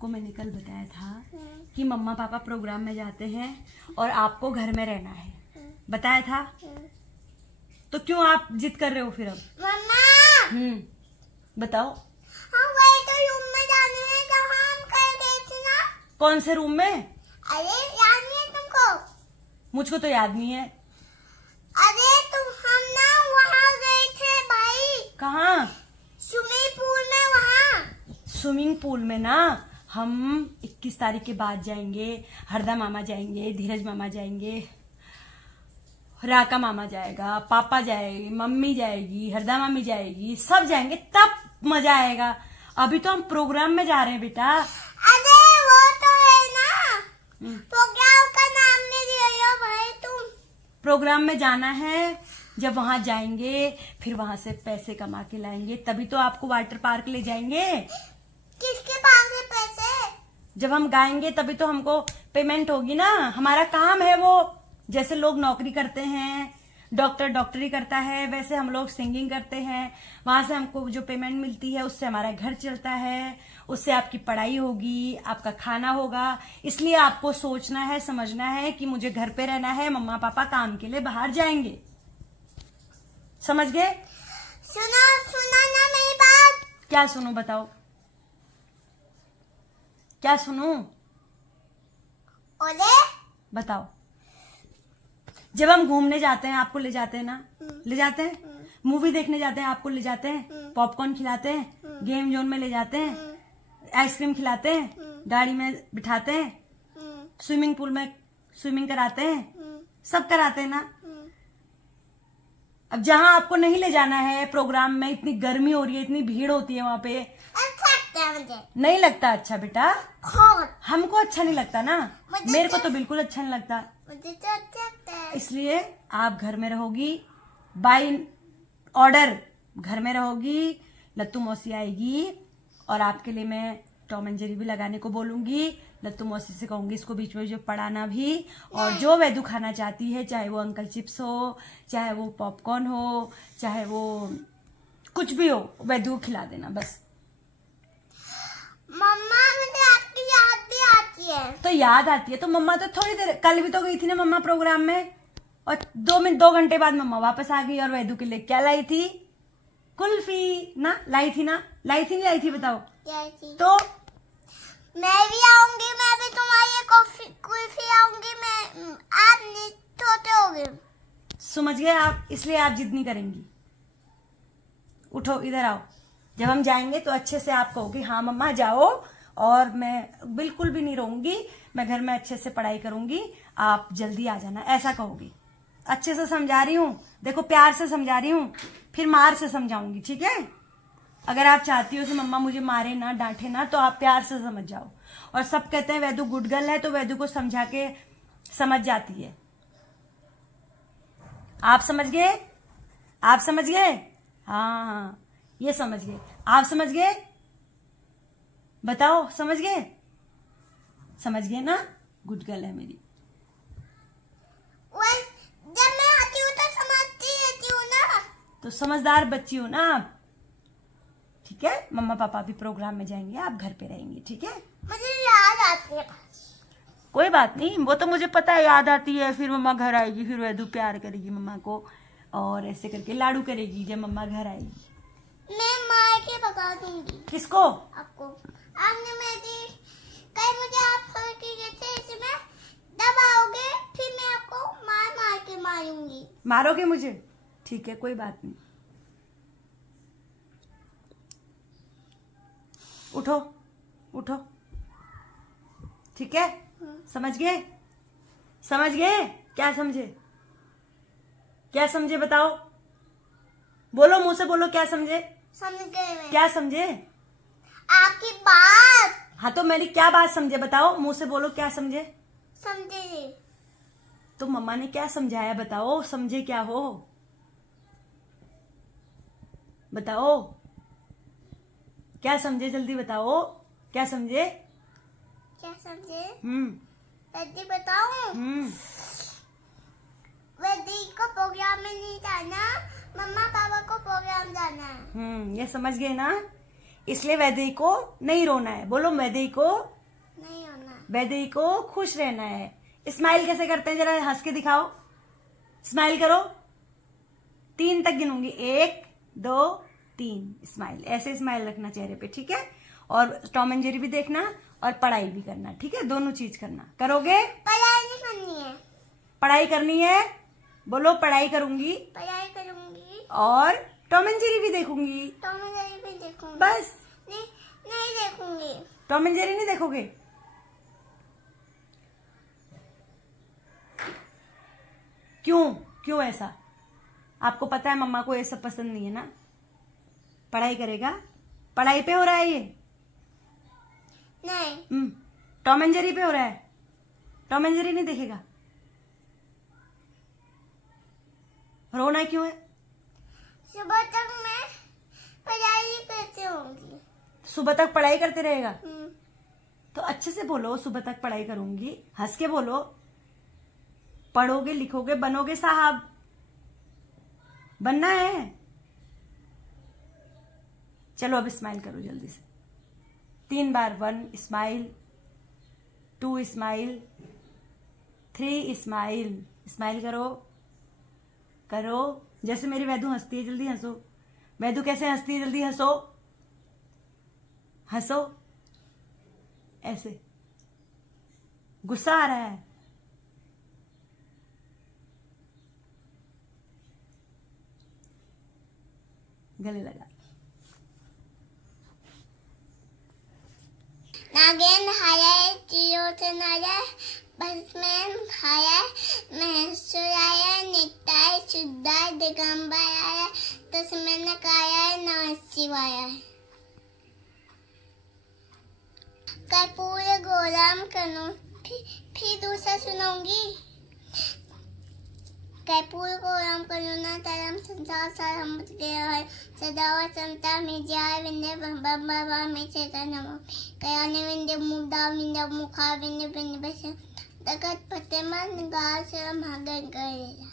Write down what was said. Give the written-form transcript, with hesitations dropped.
आपको मैंने कल बताया था कि मम्मा पापा प्रोग्राम में जाते हैं और आपको घर में रहना है, बताया था। तो क्यों आप जिद कर रहे हो फिर अब? मम्मा बताओ। हम गए तो रूम में जाने हैं जहाँ हम कल गए थे ना। कौन से रूम में? अरे याद नहीं है तुमको? मुझको तो याद नहीं है। अरे हम ना वहाँ गए थे भाई। कहाँ? स्विमिंग पूल में। वहाँ स्विमिंग पूल में ना हम 21 तारीख के बाद जाएंगे। हरदा मामा जाएंगे, धीरज मामा जाएंगे, राका मामा जाएगा, पापा जाएगी, मम्मी जाएगी, हरदा मामी जाएगी, सब जाएंगे, तब मजा आएगा। अभी तो हम प्रोग्राम में जा रहे हैं बेटा। अरे वो तो है ना, प्रोग्राम का नाम नहीं लिया भाई तुम। प्रोग्राम में जाना है, जब वहां जाएंगे फिर वहां से पैसे कमा के लाएंगे, तभी तो आपको वाटर पार्क ले जाएंगे। किसके पास है पैसे? जब हम गाएंगे तभी तो हमको पेमेंट होगी ना। हमारा काम है वो। जैसे लोग नौकरी करते हैं, डॉक्टर डॉक्टरी करता है, वैसे हम लोग सिंगिंग करते हैं। वहां से हमको जो पेमेंट मिलती है उससे हमारा घर चलता है, उससे आपकी पढ़ाई होगी, आपका खाना होगा। इसलिए आपको सोचना है, समझना है कि मुझे घर पे रहना है, मम्मा पापा काम के लिए बाहर जाएंगे। समझ गए? सुना ना मेरी बात। क्या सुनूं बताओ? क्या सुनूं? ओले बताओ। जब हम घूमने जाते हैं आपको ले जाते हैं ना? ले जाते हैं। मूवी देखने जाते हैं आपको ले जाते हैं, पॉपकॉर्न खिलाते हैं, गेम जोन में ले जाते हैं, आइसक्रीम खिलाते हैं, गाड़ी में बिठाते हैं, स्विमिंग पूल में स्विमिंग कराते हैं, सब कराते हैं ना। अब जहां आपको नहीं ले जाना है प्रोग्राम में, इतनी गर्मी हो रही है, इतनी भीड़ होती है वहां पे, अच्छा लगता है मुझे। नहीं लगता अच्छा बेटा? बहुत। हमको अच्छा नहीं लगता ना, मेरे को तो बिल्कुल अच्छा नहीं लगता। मुझे तो अच्छा लगता है। इसलिए आप घर में रहोगी, बाय ऑर्डर घर में रहोगी। लत्तू मौसी आएगी और आपके लिए मैं टॉम एंड जेरी भी लगाने को बोलूंगी। लत्तू मौसी से कहूंगी इसको बीच में जो पढ़ाना भी, और जो वैदू खाना चाहती है, चाहे वो अंकल चिप्स हो, चाहे वो पॉपकॉर्न हो, चाहे वो कुछ भी हो, वैदू खिला देना बस। मम्मा मुझे आपकी याद भी आती है। तो याद आती है तो मम्मा तो थोड़ी देर, कल भी तो गई थी ना मम्मा प्रोग्राम में, और 2 घंटे बाद मम्मा वापस आ गई। और वैदू के लिए क्या लाई थी? कुल्फी ना लाई थी ना? लाई थी नहीं लाई थी बताओ? तो मैं भी आऊंगी, मैं भी तुम्हारी कुल्फी आऊंगी। मैं आप नहीं छोटे होगे। समझ गए आप? इसलिए आप जिद नहीं करेंगी। उठो इधर आओ। जब हम जाएंगे तो अच्छे से आप कहोगे हाँ मम्मा जाओ, और मैं बिल्कुल भी नहीं रहूंगी, मैं घर में अच्छे से पढ़ाई करूंगी, आप जल्दी आ जाना, ऐसा कहोगी। अच्छे से समझा रही हूँ, देखो प्यार से समझा रही हूँ, फिर मार से समझाऊंगी, ठीक है? अगर आप चाहती हो कि मम्मा मुझे मारे ना, डांटे ना, तो आप प्यार से समझ जाओ। और सब कहते हैं वैदू गुड गर्ल है, तो वैदू को समझा के समझ जाती है। आप समझ गए? आप समझ गए? हाँ, ये समझ गए। आप समझ गए? बताओ, समझ गए? समझ गए ना? गुड गर्ल है मेरी। जब मैं आती हूँ तो समझती रहती हूँ ना। तो समझदार बच्ची हो ना आप, ठीक है? मम्मा पापा भी प्रोग्राम में जाएंगे, आप घर पे रहेंगे, ठीक है? मुझे याद आती है। कोई बात नहीं, वो तो मुझे पता है, याद आती है। फिर मम्मा घर आएगी, फिर वैदू प्यार करेगी मम्मा को, और ऐसे करके लाडू करेगी जब मम्मा घर आएगी। मैं मार के भगा दूंगी। किसको? आपको। आपने मुझे आप जैसे इसमें दबाओगे, फिर मैं आपको मार मार के मारूंगी। मारोगे मुझे? ठीक है, कोई बात नहीं। उठो उठो, ठीक है? समझ गए? समझ गए? क्या समझे? क्या समझे बताओ? बोलो, मुंह से बोलो, क्या समझे? समझ गए मैं। क्या समझे? आपकी बात। हाँ, तो मेरी क्या बात समझे बताओ? मुंह से बोलो, क्या समझे? समझे। तो मम्मा ने क्या समझाया बताओ? समझे क्या हो? बताओ क्या समझे, जल्दी बताओ, क्या समझे? क्या समझे? जल्दी बताऊं? वैदी को प्रोग्राम में नहीं जाना, मम्मा पापा को प्रोग्राम जाना है। ये समझ गए ना? इसलिए वैदेही को नहीं रोना है। बोलो वैदेही को नहीं होना, वैदेही को खुश रहना है। स्माइल कैसे करते हैं, जरा हंस के दिखाओ। स्माइल करो, 3 तक गिनूंगी, 1 2 3। स्माइल, ऐसे स्माइल रखना चेहरे पे, ठीक है। और टॉम एंड जेरी भी देखना और पढ़ाई भी करना, ठीक है। दोनों चीज करना। करोगे? पढ़ाई नहीं करनी है। पढ़ाई करनी है। बोलो पढ़ाई करूंगी पढ़ाई करूंगी और टॉम एंड जेरी भी देखूंगी। टॉम एंड जेरी भी देखूंगी। बस। नहीं देखूंगी। टॉम एंड जेरी नहीं देखोगे? क्यों? क्यों ऐसा? आपको पता है मम्मा को ये सब पसंद नहीं है ना। पढ़ाई करेगा, पढ़ाई पे हो रहा है ये। नहीं, टॉम एंड जेरी पे हो रहा है। टॉम एंड जेरी नहीं देखेगा। रोना क्यों है? सुबह तक मैं पढ़ाई करती होंगी। सुबह तक पढ़ाई करते रहेगा? तो अच्छे से बोलो, सुबह तक पढ़ाई करूंगी। हंस के बोलो। पढ़ोगे, लिखोगे, बनोगे साहब। बनना है। चलो अब स्माइल करो जल्दी से 3 बार। 1 स्माइल, 2 स्माइल, 3 स्माइल। स्माइल करो, करो। जैसे मेरी वैदू हंसती है, जल्दी हंसो। वैदू कैसे हंसती है, जल्दी हंसो। हंसो ऐसे। गुस्सा आ रहा है? गले लगा। नागिन नहाया, चिड़ियों से नहाया, बसमैन खाया, महसूर आया, निकटाय शुद्धाय दिगंबर आया, तस्मै नकाया, नमः शिवाय। कर्पूर गौरम करूं, फिर दूसरा सुनाऊंगी। कर्पूर गौरम करुणा तरम संसार सारम गया है, सदा वसंता में जाय विंध्य बाबा में चेतन नमो, कयाने विंध्य मुद्दा विंध्य मुखा विंध्य विंध्य बस, तगत फतेमन गाल से महागण करेगा।